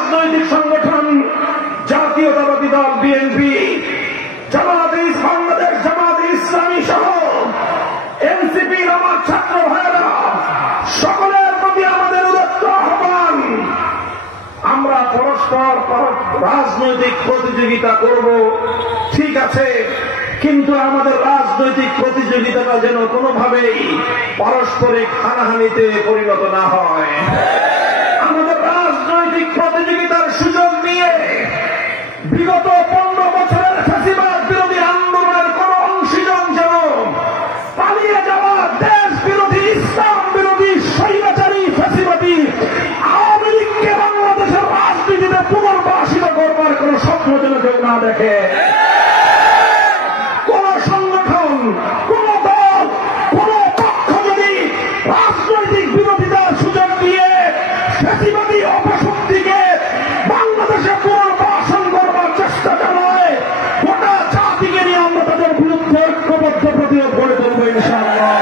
রাজনৈতিক সংগঠন জাতীয়তাবাদী দল বিএনপি, জামায়াতে বাংলাদেশ, জামায়াতে ইসলামী সহ এনসিপির আমার ছাত্র ভাইয়েরা সকলের প্রতি আমাদের উদাত্ত আহ্বান, আমরা পরস্পর রাজনৈতিক প্রতিযোগিতা করব, ঠিক আছে, কিন্তু আমাদের রাজনৈতিক প্রতিযোগিতাটা যেন কোনোভাবেই পারস্পরিক হানাহানিতে পরিণত না হয়। আমাদের রাজনৈতিক প্রতিযোগিতার সুযোগ নিয়ে বিগত 15 বছরের ফ্যাসিবাদ বিরোধী আন্দোলনের কোন অংশীজন যেন পালিয়ে যাওয়া দেশ বিরোধী, ইসলাম বিরোধী, স্বৈরাচারী, ফ্যাসিবাদী আওয়ামী লীগকে বাংলাদেশের রাজনীতিতে পুনর্বাসিত করবার কোন স্বপ্ন যেন কেউ না দেখে। কোন সংগঠন, কোন দল, কোন পক্ষ যদি রাজনৈতিক বিরোধিতার সুযোগ দিয়ে ফ্যাসিবাদী অপশক্তিকে বাংলাদেশে পুনর্বাসন করবার চেষ্টা চালায়, গোটা জাতিকে নিয়ে আমরা তাদের বিরুদ্ধে ঐক্যবদ্ধ প্রতিরোধ গড়ে তুলব ইনশাআল্লাহ।